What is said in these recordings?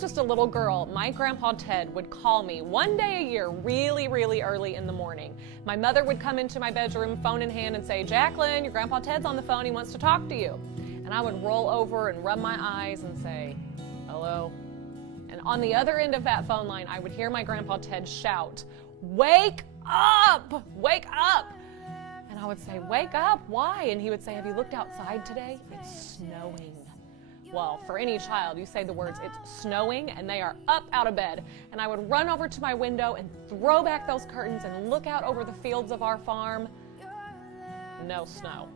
was just a little girl, my grandpa Ted would call me one day a year really, really early in the morning. My mother would come into my bedroom, phone in hand, and say, Jaclyn, your grandpa Ted's on the phone, he wants to talk to you. And I would roll over and rub my eyes and say, hello. And on the other end of that phone line, I would hear my grandpa Ted shout, wake up, wake up. And I would say, wake up, why? And he would say, have you looked outside today? It's snowing. Well, for any child, you say the words, it's snowing, and they are up out of bed. And I would run over to my window and throw back those curtains and look out over the fields of our farm. No snow.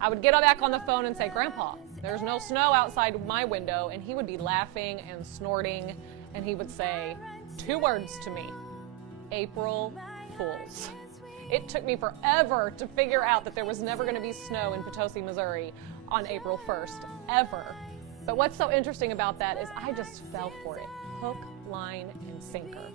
I would get back on the phone and say, Grandpa, there's no snow outside my window. And he would be laughing and snorting, and he would say 2 words to me, April Fools. It took me forever to figure out that there was never going to be snow in Potosi, Missouri on April 1st, ever. But what's so interesting about that is I just fell for it, hook, line, and sinker.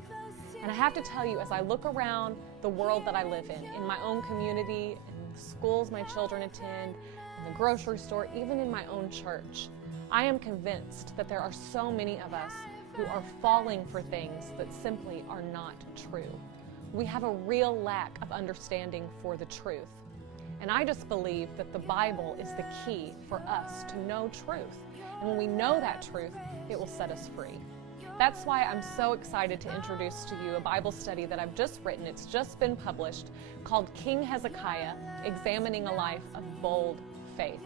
And I have to tell you, as I look around the world that I live in my own community, in the schools my children attend, in the grocery store, even in my own church, I am convinced that there are so many of us who are falling for things that simply are not true. We have a real lack of understanding for the truth. And I just believe that the Bible is the key for us to know truth. And when we know that truth, it will set us free. That's why I'm so excited to introduce to you a Bible study that I've just written. It's just been published, called King Hezekiah, Examining a Life of Bold Faith.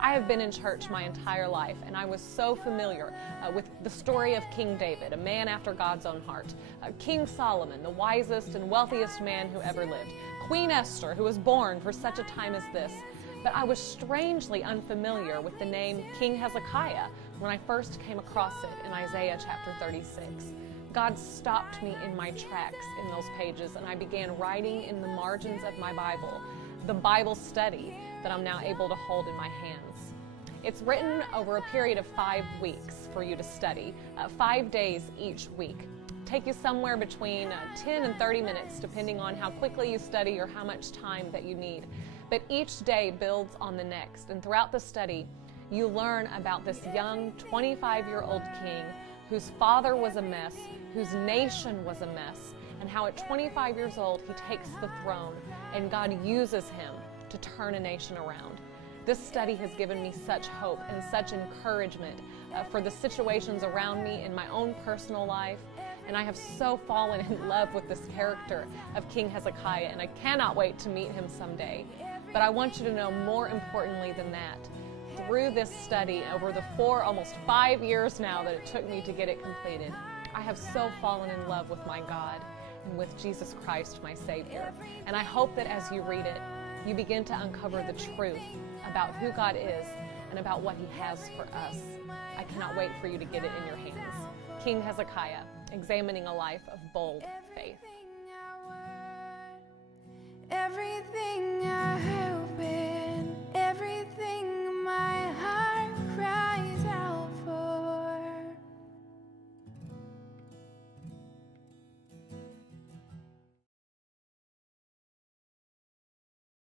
I have been in church my entire life, and I was so familiar with the story of King David, a man after God's own heart, King Solomon, the wisest and wealthiest man who ever lived, Queen Esther, who was born for such a time as this. But I was strangely unfamiliar with the name King Hezekiah when I first came across it in Isaiah chapter 36. God stopped me in my tracks in those pages, and I began writing in the margins of my Bible, the Bible study that I'm now able to hold in my hands. It's written over a period of 5 weeks for you to study, 5 days each week. Take you somewhere between 10 and 30 minutes, depending on how quickly you study or how much time that you need. But each day builds on the next, and throughout the study, you learn about this young 25-year-old king whose father was a mess, whose nation was a mess, and how at 25 years old he takes the throne and God uses him to turn a nation around. This study has given me such hope and such encouragement for the situations around me in my own personal life. And I have so fallen in love with this character of King Hezekiah, and I cannot wait to meet him someday. But I want you to know, more importantly than that, through this study over the almost 5 years now that it took me to get it completed, I have so fallen in love with my God and with Jesus Christ, my Savior. And I hope that as you read it, you begin to uncover the truth about who God is and about what He has for us. I cannot wait for you to get it in your hands. King Hezekiah, Examining a Life of Bold Faith. Everything